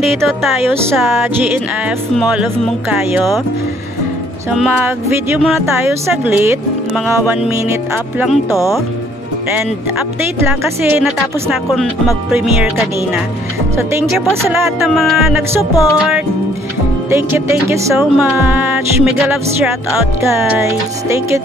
nandito tayo sa GNF Mall of Moncayo. So mag-video muna tayo saglit, mga 1 minute up lang to. And update lang kasi natapos na ako mag-premiere kanina. So thank you po sa lahat ng mga nag-support. Thank you so much. Mega love shout out guys. Thank you.